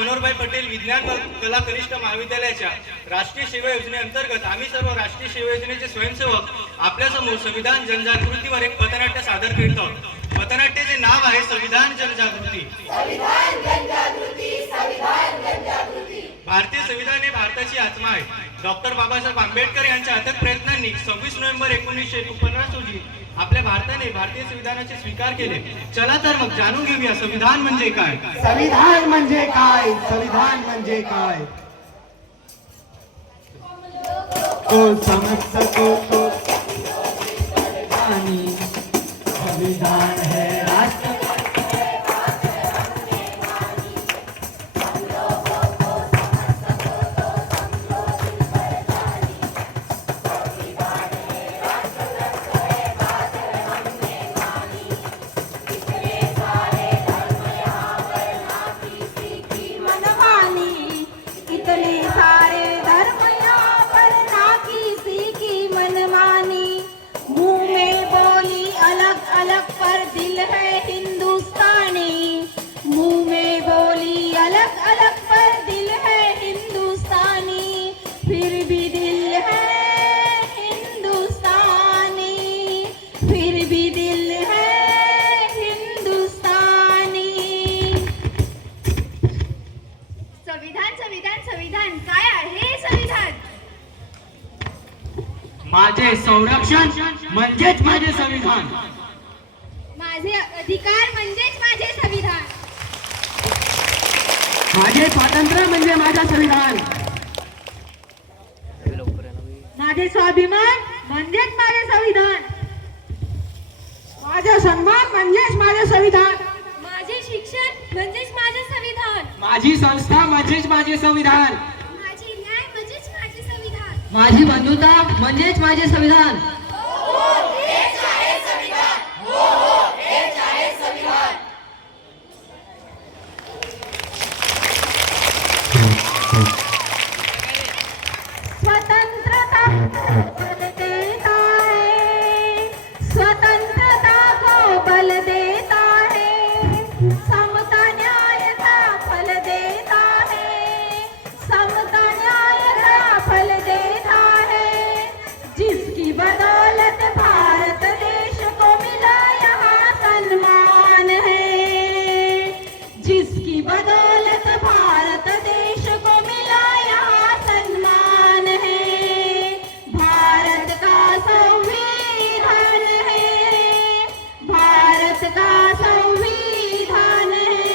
मनोहरभाई पटेल विज्ञान व कला कनिष्ठ महाविद्यालयाच्या राष्ट्रीय सेवा योजनेअंतर्गत आम्ही सर्व राष्ट्रीय सेवा योजनेचे स्वयंसेवक आपल्यासमोर संविधान जनजागृतीवर एक पथनाट्य सादर करीत आहोत। पथनाट्याचे नाव आहे संविधान जनजागृती। भारतीय संविधान हे भारताची आत्मा आहे। डॉक्टर बाबासाहेब आंबेडकर यांच्या अथक प्रयत्नांनी 26 नोव्हेंबर 1949 रोजी आपल्या भारताने भारतीय संविधानाचे स्वीकार केले। चला तर मग जाणून घेऊया संविधान म्हणजे काय। संविधान म्हणजे काय? संविधान म्हणजे काय? तो समझ सको तो संविधान है राष्ट्र माझे संरक्षण म्हणजेच माझे संविधान। माझे अधिकार म्हणजेच माझे संविधान। माझे स्वातंत्र्य म्हणजे माझे संविधान। माझे स्वाभिमान म्हणजेच माझे संविधान। माझा सन्मान म्हणजेच माझे संविधान। माझे शिक्षण म्हणजेच माझे संविधान। माझी संस्था म्हणजेच माझे संविधान। माझी न्याय म्हणजेच माझे संविधान। माझी बंधुता म्हणजेच माझे संविधान। स्वतंत्रता बल देता है, स्वतंत्रता को बल देता है, समता न्याय का फल देता है, समता न्याय का फल देता है, जिसकी बदौलत भारत देश को मिला यहाँ सम्मान है, जिसकी बदौलत भारत देश को मिला यहाँ सम्मान है। भारत का संविधान है, भारत का संविधान है,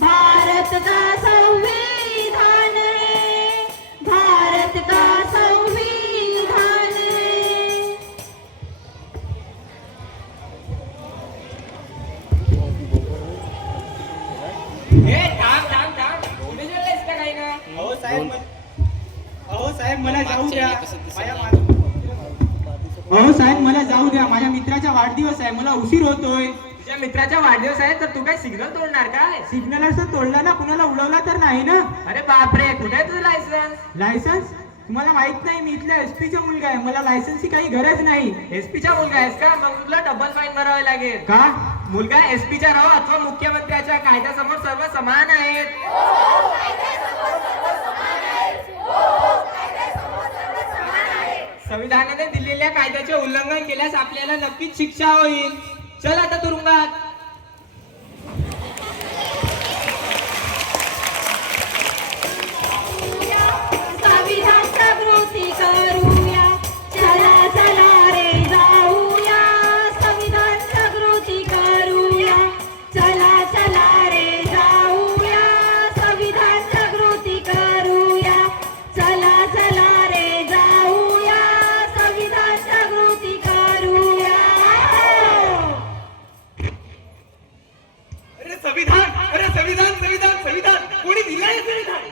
भारत का संविधान है, भारत का संविधान है। अहो साहेब मला जाऊ द्या, माझ्या मित्राचा वाढदिवस आहे, मला उशीर होतोय। तुझ्या मित्राचा वाढदिवस आहे तर तू काय सिग्नल तोडणार काय? सिग्नल असं तोडला ना, कुणाला उडवला तर नाही ना? अरे बापरे, कुठे आहे तुझं लायसन्स? लायसन्स तुम्हाला माहित नाही, मी इथल्या एसपी चा मुलगा आहे, मला लायसन्सची काही गरज नाही। एसपीचा मुलगा आहेस का? मग तुला डबल फाईन भरावे लागेल। का? मुलगा एसपीचा राहो अथवा मुख्यमंत्र्याच्या, कायद्यासमोर सर्व समान आहेत। संविधानाने दिलेल्या कायद्याचे उल्लंघन केल्यास आपल्याला नक्कीच शिक्षा होईल। चल आता तुरुंगात। संविधान जागृती करूया, चला चला रे जाऊया, संविधान जागृती करूया, चला चला रे जाऊया, संविधान जागृती करूया, चला चला रे जाऊया, संविधान जागृती करूया। अरे संविधान, अरे संविधान संविधान संविधान कोणी दिलं आहे संविधान?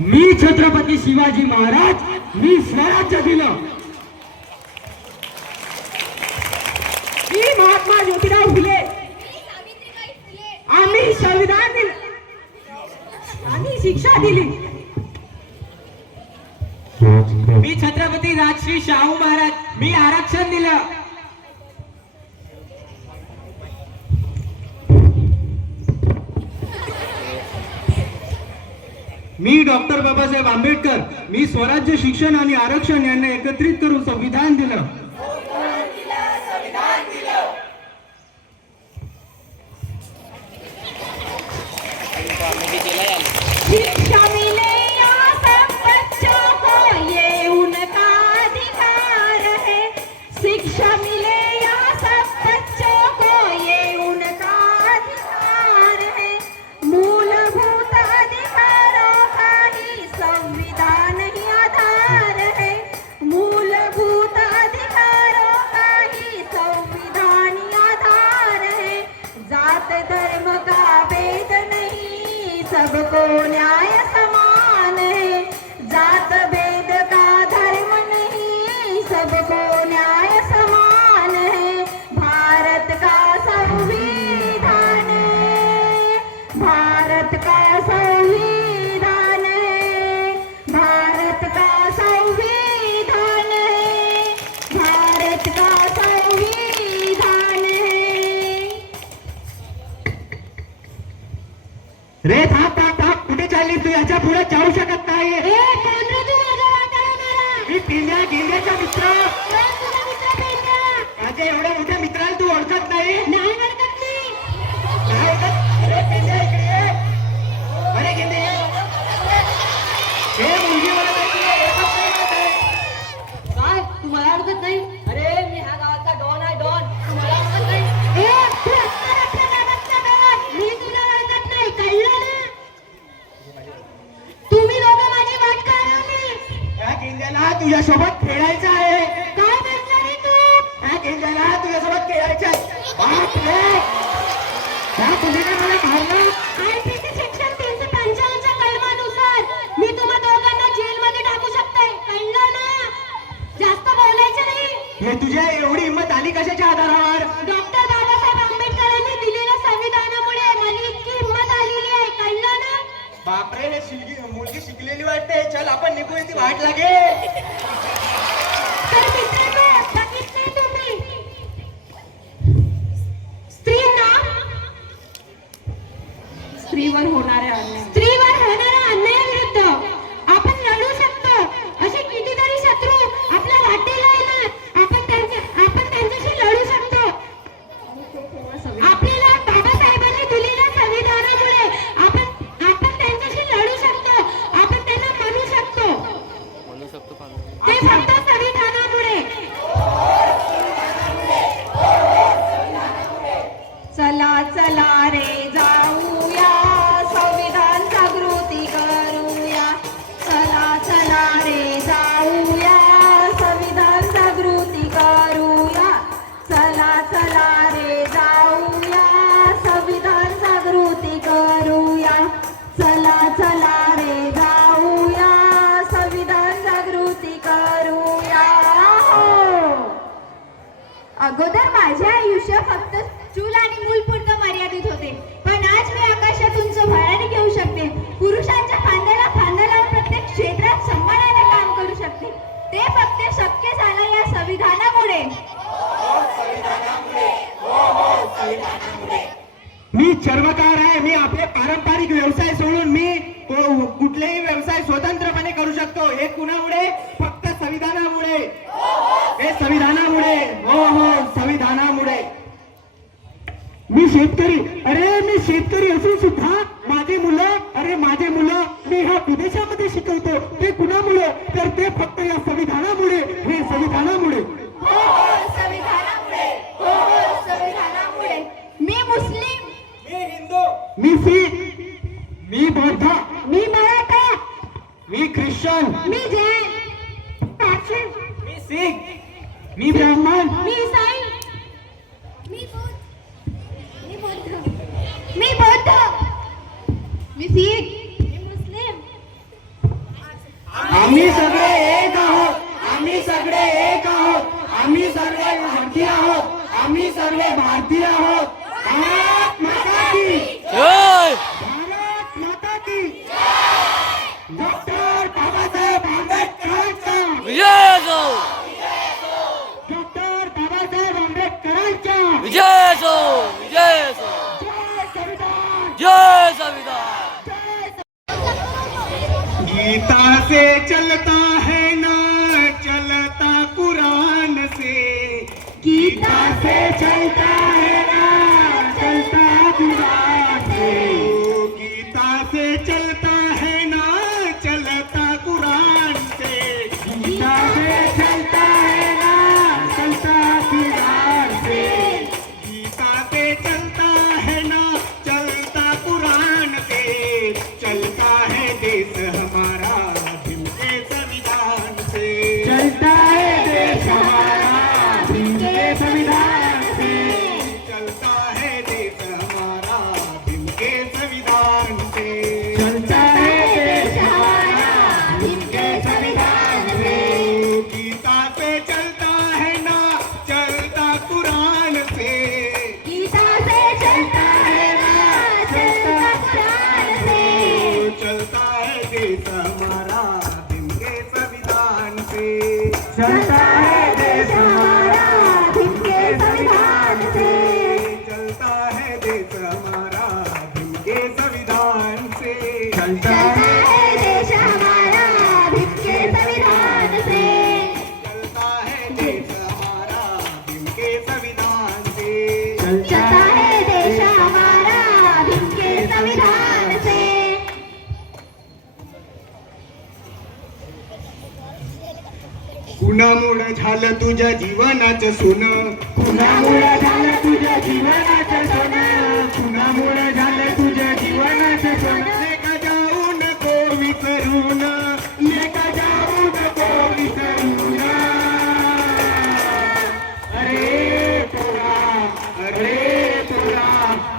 मी छत्रपती शिवाजी महाराज, मी स्वराज्य दिलं। मी महात्मा ज्योतिराव फुले, आम्ही संविधान दिलं, आम्ही शिक्षा दिली। मी छत्रपती राजश्री शाहू महाराज, मी आरक्षण दिलं। मी डॉक्टर बाबासाहेब आंबेडकर मी स्वराज्य शिक्षण आणि आरक्षण यांना एकत्रित करून संविधान दिलं. शिक्षा मिले या सब बच्चों को ये उनका अधिकार है. शिक्षा मिले या सब बच्चों को ये उनका अधिकार है. मूलभूत अधिकारों का ही संविधान ही आधार है. मूलभूत अधिकारों का ही संविधान ही आधार है. जात धर्म का भेद नहीं, सबको न्याय समान है. जात भेद का धर्म नहीं, सबको न्याय समान है. भारत का संविधान है, भारत का संविधान है, भारत का संविधान है, भारत का संविधान है. रे थांब थांब थांब, कुठे चालली तू? याच्या पुढे जाऊ शकत नाही. ए, कोण रे तू? माझा वाटा होणारा? मी गिंड्याचा मित्र. कोण तुझा मित्र पेंड्या? माझ्या एवढ्या मोठ्या मित्राला तू ओळखत नाही? नाही ओळखत मी. नाही ओळखत? अरे गिंड्या इकडे ये. अरे गिंडे ये. हे मुलगी मला माहिती आहे, ओळखत नाही मला काय? काय तू मला ओळखत नाही? अरे मी ह्या गावाचा डॉन आहे, डॉन. तू मला ओळखत नाही. ए, तू असणार आपल्या बाबाचा डॉन. मी तुला ओळखत नाही, कळलं ना? तुम्ही दोघं माझी वाट कळलं मी. या गिंड्याला तुझ्यासोबत खेळायचं आहे. काय बोलला रे तू? या गिंड्याला तुझ्यासोबत खेळायचं आहे. बाप रे, या मुलीने मला मारलं. IPC सेक्शन 355 च्या कलमानुसार मी तुम्हा दोघांना जेलमध्ये टाकू शकते, कळलं ना? जास्त बोलायचं नाही. हे तुझ्या एवढी हिंमत आली कशाच्या आधारावर? डॉक्टर बाबासाहेब आंबेडकरांनी दिलेल्या संविधानामुळे मला इतकी हिंमत आलेली आहे, कळलं ना? बापरे, हे मुलगी शिकलेली वाटते. चल आपण निघू, ती वाट लागेल. तर मित्रांनो, बघितले तुम्ही स्त्रीवर होणाऱ्या अन्यायाविरुद्ध आपण लढू शकतो. असे कितीतरी शत्रू आपल्या वाटेला येणार, आपण त्यांच्याशी लढू शकतो. आपल्याला बाबासाहेबांनी दिलेल्या संविधानामुळे आपण त्यांच्याशी लढू शकतो. आपण त्यांना म्हणू शकतो. ते फक्त संविधानामुळे. चला चला रे जाऊया, संविधान जागृती करूया. चला चला रे जाऊया, संविधान जागृती करूया. चला चला रे जाऊया, संविधान जागृती करूया. चला चला रे जाऊया, संविधान जागृती करूया. हो, अगोदर माझे आयुष्य फक्त चूल आणि मूलपुरतं मर्यादित होते, पण आज मी आकाशात उंच भरारी घेऊ शकते. पुरुषांच्या खांद्याला खांदा लावून प्रत्येक क्षेत्रात सन्मानाने काम करू शकते. ते फक्त शक्य झालं या संविधानामुळे. मी चर्मकार आहे. मी आपले पारंपरिक व्यवसाय सोडून मी कुठलेही व्यवसाय स्वतंत्रपणे करू शकतो. हे कुणामुळे? फक्त संविधानामुळे. हे संविधानामुळे. हो हो, संविधानामुळे. मी शेतकरी. अरे मी शेतकरी असून सुद्धा माझी मुलं मी ह्या विदेशामध्ये शिकवतो. ते कुणामुळे? तर ते फक्त या संविधानामुळे. हे संविधानामुळे. हो हो, संविधानामुळे. हो हो, संविधानामुळे. मी मुस्लिम, मी हिंदू, मी शीख, मी बौद्ध, मी मराठा, मी ख्रिश्चन, मी जैन, पारशी, मी सिख, मी ब्राह्मण, मी ईसाई, मी बौद्ध, मी बौद्ध, मी शीख, मी मुस्लिम. आम्ही सगळे एक आहोत. आम्ही सगळे एक आहोत. आम्ही सर्व भारतीय आहोत. आम्ही सर्व भारतीय आहोत. भारत माता की जय. भारत माता की जय. डॉक्टर बाबासाहेब आंबेडकरांचा विजय असो. डॉक्टर बाबासाहेब आंबेडकरांचा विजय असो. विजय असो. जय संविधान. जय संविधान. जय से चलता है ना चलता कुरान से, गीता से चलता है ना चलता कुरान से, गीता से चलता है ना चलता कुरान से, गीता से चलता है ना चलता कुरान से, गीता से चलता है ना चलता कुरान से, चलता है देश हमारा भीम के संविधान से, चलता है देश हमारा भीम के संविधान से, चलता है देश हमारा भीम के संविधान से, चलता है देश हमारा भीम के संविधान से, गीता से चलता है ना चलता कुरान से, गीता से चलता है ना चलता कुरान से, चलता है देश हमारा भीम के संविधान से, चलता है देश हमारा भीम के संविधान से, चलता है देश हमारा भीम के संविधान से, चलता चलता है है देश हमारा भीम के संविधान से, चलता है देश हमारा भीम के संविधान से, चलता है देश हमारा भीम के संविधान से। कुणामुळं झालं तुझ्या जीवनाचं सोनं, कुणामुळं झालं तुझ्या जीवनाचं सोनं, कुणामुळं झालं तुझ्या जीवनाचं सोनं, लेका जाऊ नको विसरून, लेका जाऊ नको विसरून, अरे तुला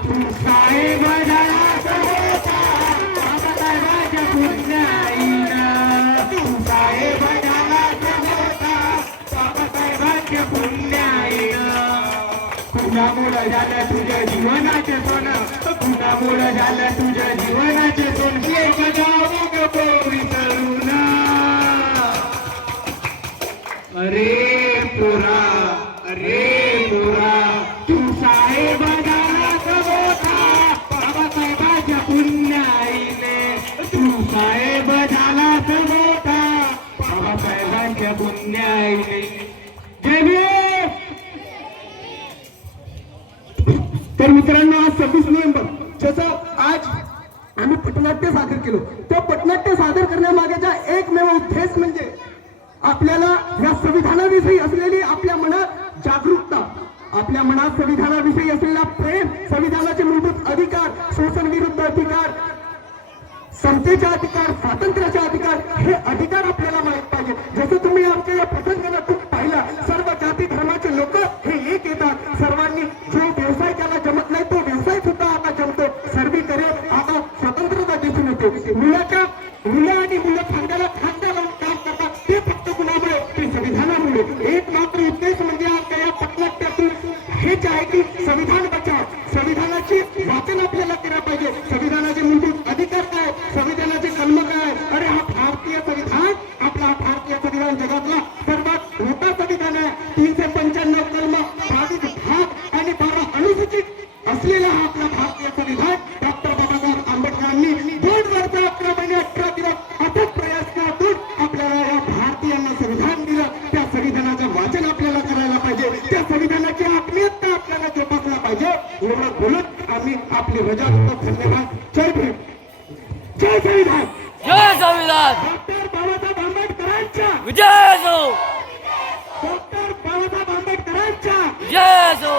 तू साहेब झालास होता, बाबासाहेबांच्या पुण्याईनं, तू साहेब झालास होता, बाबासाहेबांच्या पुण्याईनं, कुणामुळं झालं तुझ्या जीवनाचे सोनं, कुणामुळं झालं तुझ्या जीवनाचे सोनं, लेका जाऊ नको विसरून, अरे पोरा तू साहेब झालास मोठा, बाबासाहेबांच्या पुण्याईने, तू साहेब झालास मोठा, बाबासाहेबांच्या पुण्याईने, जय भीम. तर मित्रांनो, आज 26 नोव्हेंबर ज्याचा आज आम्ही पटनाट्य सादर केलो, त्या पटनाट्य सादर करण्यामागेचा एकमेव उद्देश म्हणजे आपल्याला या संविधानाविषयी असलेली आपल्या मनात जागरूकता, आपल्या मनात संविधानाविषयी असलेला प्रेम, संविधानाचे मूलभूत अधिकार, शोषण विरुद्ध अधिकार, समतेचा अधिकार, स्वातंत्र्याचा अधिकार, हे अधिकार आपल्याला माहित पाहिजे. जसं तुम्ही आमच्या या प्रसंगाला खूप पाहिला, सर्व जाती धर्माचे लोक हे एक येतात, सर्वांनी जो व्यवसाय त्याला जमत नाही तो व्यवसाय सुद्धा आता जमतो, सर्वीकडे आता स्वतंत्रता दिसून येते. मुलं आणि मुलं खांद्याला खांदा लावून काम करतात, ते फक्त कुणामुळे, ते संविधानामुळे. एक मात्र उद्देश म्हणजे आज या पटनाट्यातून हेच आहे की संविधान बचाव, संविधानाचे वाचन आपल्याला केलं पाहिजे. संविधानाचे मूलभूत अधिकार काय, संविधानाचे कलम काय, अरे हा भारतीय संविधान, आपला भारतीय संविधान जगातला सर्वात मोठा संविधान आहे. 395 कलम, 22 भाग आणि 12 अनुसूचित असलेला हा आपला भारतीय संविधान डॉक्टर बाबासाहेब आंबेडकरांनी 2 वर्ष 11 महिने 18 दिवस अथक प्रयत्नातून आपल्याला या भारतीयांना संविधान दिलं. त्या संविधानाचं वाचन आपल्याला करायला पाहिजे, त्या संविधानाची आत्मीयता आपल्याला जोपासला पाहिजे. एवढं बोलत आम्ही आपली रजा देतो. धन्यवाद. जय भीम, जय संविधान. जय संविधान. डॉक्टर बाबासाहेब आंबेडकरांच्या, विजय असो. डॉक्टर बाबासाहेब आंबेडकरांच्या जय असो.